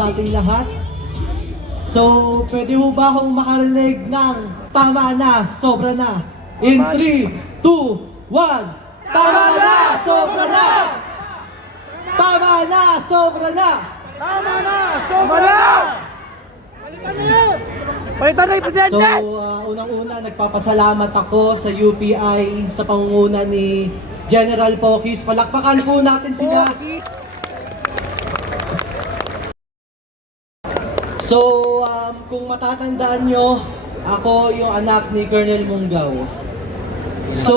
sa ating lahat. So, pwede ho ba akong makarinig ng tama na, sobra na? In 3, 2, 1, tama na, sobra na! Tama na, sobra na! Tama na! Sobra na! Palitan na yung presidente! So, unang-una, nagpapasalamat ako sa UPI sa pangunguna ni General Pokis. Palakpakan po natin sila. So, kung matatandaan nyo, ako yung anak ni Colonel Mungaw. So,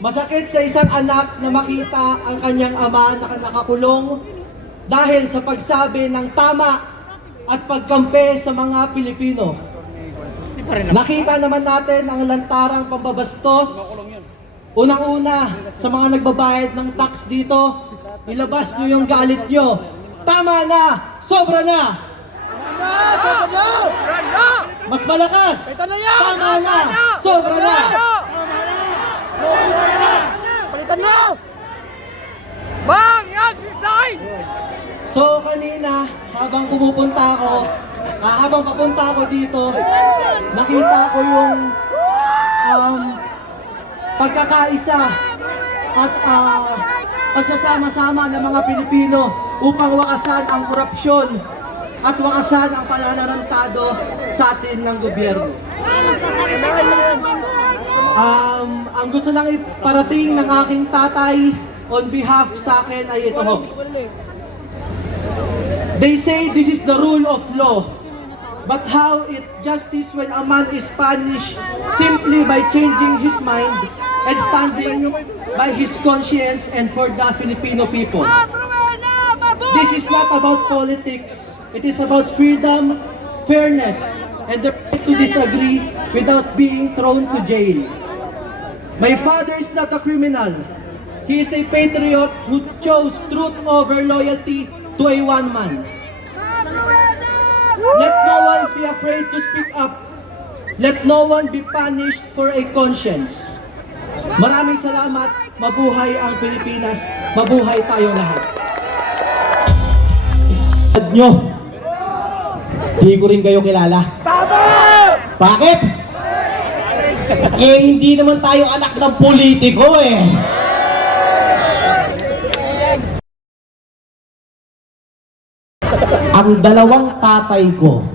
masakit sa isang anak na makita ang kanyang ama na nakakulong dahil sa pagsabi ng tama at pagkampe sa mga Pilipino. Nakita naman natin ang lantarang pambabastos. Unang-una, sa mga nagbabayad ng tax dito, ilabas nyo yung galit nyo. Tama na! Sobra na! Sobra na! Mas malakas! Tama na! Sobra na! Palitan na! Bang! Yan! Resign! So kanina, habang papunta ako dito, nakita ko yung pagkakaisa at pagsasama-sama ng mga Pilipino upang wakasan ang korupsyon at wakasan ang pananarantado sa atin ng gobyerno. Ang gusto lang iparating ng aking tatay on behalf sa akin ay ito ho. They say this is the rule of law, but how it justice when a man is punished simply by changing his mind and standing by his conscience and for the Filipino people. This is not about politics. It is about freedom, fairness, and the right to disagree without being thrown to jail. My father is not a criminal. He is a patriot who chose truth over loyalty to a one man. Let no one be afraid to speak up. Let no one be punished for a conscience. Maraming salamat. Mabuhay ang Pilipinas. Mabuhay tayong lahat. Nyo, di ko rin kayo kilala. Tama! Bakit? Hindi naman tayo anak ng politiko eh. Ang dalawang tatay ko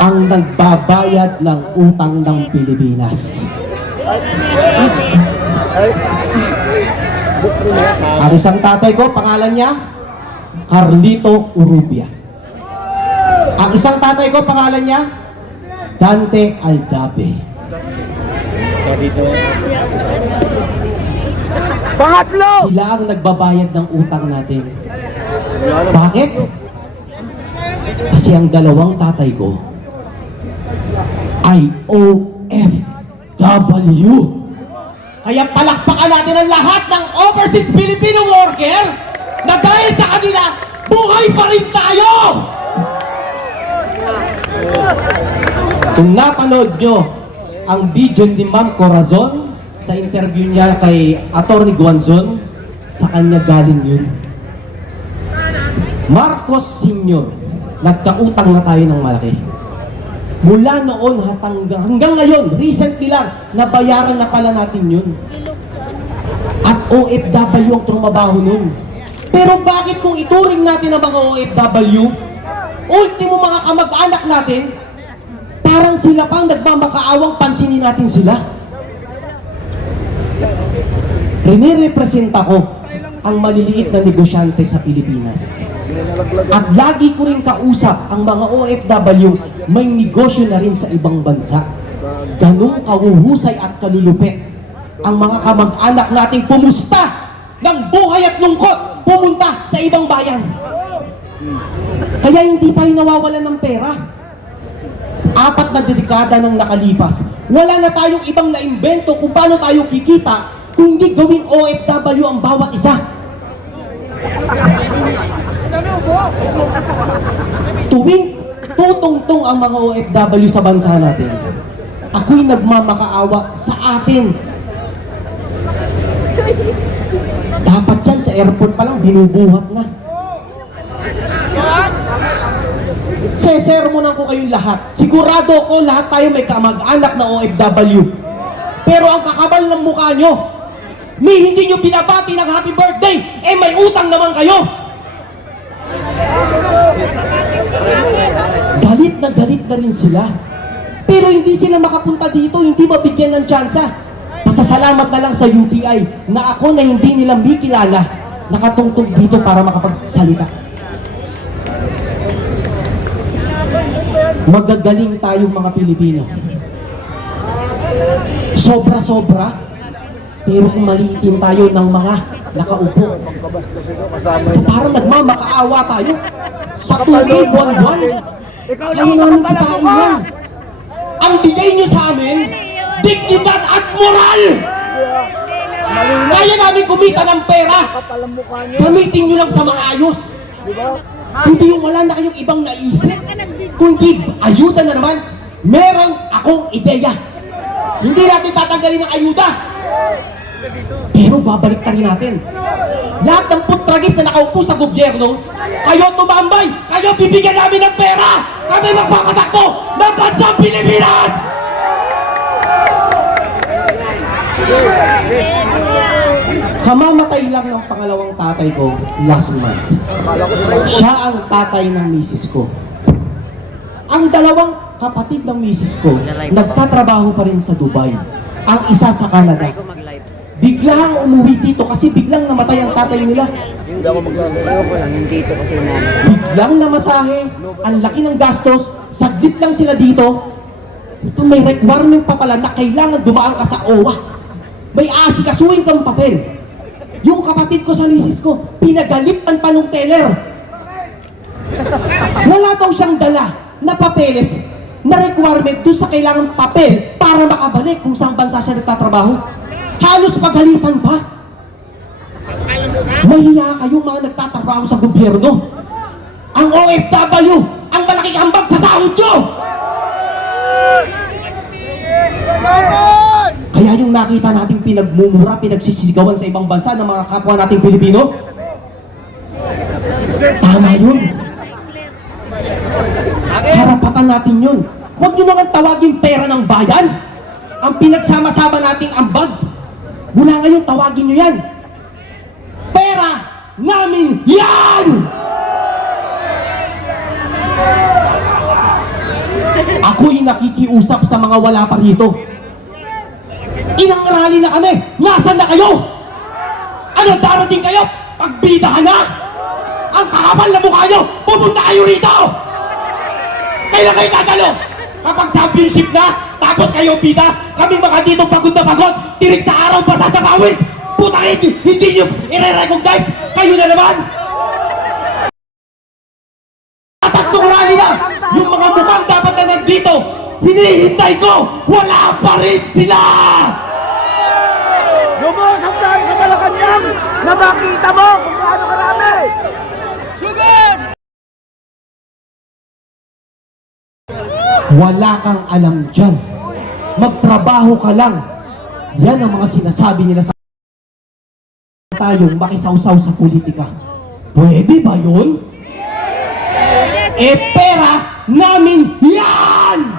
ang nagbabayad ng utang ng Pilipinas. Ang isang tatay ko, pangalan niya Carlito Urrubia. Ang isang tatay ko, pangalan niya Dante Aldabe. Pangatlo! Sila ang nagbabayad ng utang natin. Bakit? Kasi ang dalawang tatay ko ay OFW. Kaya palakpakan natin ang lahat ng overseas Filipino worker na dahil sa kanila, buhay pa rin tayo! Kung napanood nyo ang video ni Ma'am Corazon sa interview niya kay Atty. Guanzon, sa kanya galing yun. Marcos Sr., nagkautang na tayo ng malaki. Mula noon hanggang ngayon, recently lang, nabayaran na pala natin yun. At OFW ang trumabaho nun. Pero bakit kung ituring natin ang mga OFW, ultimo mga kamag-anak natin, parang sila pang nagmamakaawang pansinin natin sila? Rinirepresenta ko ang maliliit na negosyante sa Pilipinas. At lagi ko rin kausap ang mga OFW may negosyo na rin sa ibang bansa. Ganong kahuhusay at kalulupit ang mga kamag-anak nating pumusta ng buhay at lungkot pumunta sa ibang bayan. Kaya hindi tayo nawawalan ng pera. 4 na dekada nang nakalipas, wala na tayong ibang naimbento kung paano tayo kikita kung hindi gawing OFW ang bawat isa. Tuwing tutungtong ang mga OFW sa bansa natin, ako'y nagmamakaawa sa atin. Dapat yan sa airport pa lang binubuhat na. sesermonan ko kayong lahat. Sigurado ko lahat tayo may kamag-anak na OFW. Pero ang kakabal ng mukha nyo, hindi nyo binabati ng happy birthday, may utang naman kayo. Galit na rin sila. Pero hindi sila makapunta dito, hindi mabigyan ng tsansa. Pasasalamat na lang sa UPI na ako na hindi nila may kilala, nakatungtog dito para makapagsalita. Magagaling tayong mga Pilipino. Sobra-sobra. Pero kung maliitin tayo ng mga nakaupo, parang nagmamakaawa tayo. Sa tuloy, buwan-buwan, kaya namin kitain yan. Ang bigay nyo sa amin, dignidad at moral! Kaya namin kumita ng pera. Gamitin nyo lang sa maayos. Hindi yung wala na kayong ibang naisip. Kundi ayuda na naman, meron akong ideya. Hindi natin tatanggalin ng ayuda. Pero babalik rin natin. Lahat ng putragis na nakaupo sa gobyerno, kayo tumambay, kayo bibigyan namin ng pera. Kami magpapatakbo ng bansang Pilipinas! Kamamatay lang ng pangalawang tatay ko last month. Siya ang tatay ng misis ko. Ang dalawang kapatid ng misis ko, nagtatrabaho pa rin sa Dubai. Ang isa sa Canada. Biglang umuwi dito kasi biglang namatay ang tatay nila. Biglang namasahe, ang laki ng gastos, saglit lang sila dito. Ito may requirement pa pala na kailangan dumaan ka sa OWA. May asikasuhin kang papel. Yung kapatid ko sa misis ko, pinagalitan pa nung teller. Wala daw siyang dala na papeles na requirement doon sa kailangan papel para makabalik kung saan bansa siya nagtatrabaho. Halos paghalitan pa. Mahiya kayong mga nagtatrabaho sa gobyerno. Ang OFW, ang malaking ambag sa sahod nyo! Kaya yung nakita nating pinagmumura, pinagsisigawan sa ibang bansa ng mga kapwa nating Pilipino, tama yun. Karapatan natin yun. Huwag nyo naman tawagin pera ng bayan. Ang pinagsama-sama nating ambag. Mula ngayon, tawagin nyo yan. Pera namin yan! Ako'y nakikiusap sa mga wala pa rito. Ilang rally na kami, nasan na kayo? Ano, darating kayo? Pagbidahan na? Ang kakapal na mukha nyo, pupunta kayo rito! Kailan kayo tatalo? Kapag championship na, tapos kayo bida, kami mga dito pagod na pagod, tirig sa araw, basa sa pawis! Putang hindi nyo i-recognize, kayo na naman! Tatlong rally na, yung mga mukhang dapat na nandito, hinihintay ko, wala pa rin sila! Lumusap tayo sa Malacanang na makita mo kung gaano karami! Sugod! Wala kang alam dyan. Magtrabaho ka lang. Yan ang mga sinasabi nila sa tayong makisawsaw sa politika. Pwede ba yun? Pera namin yan!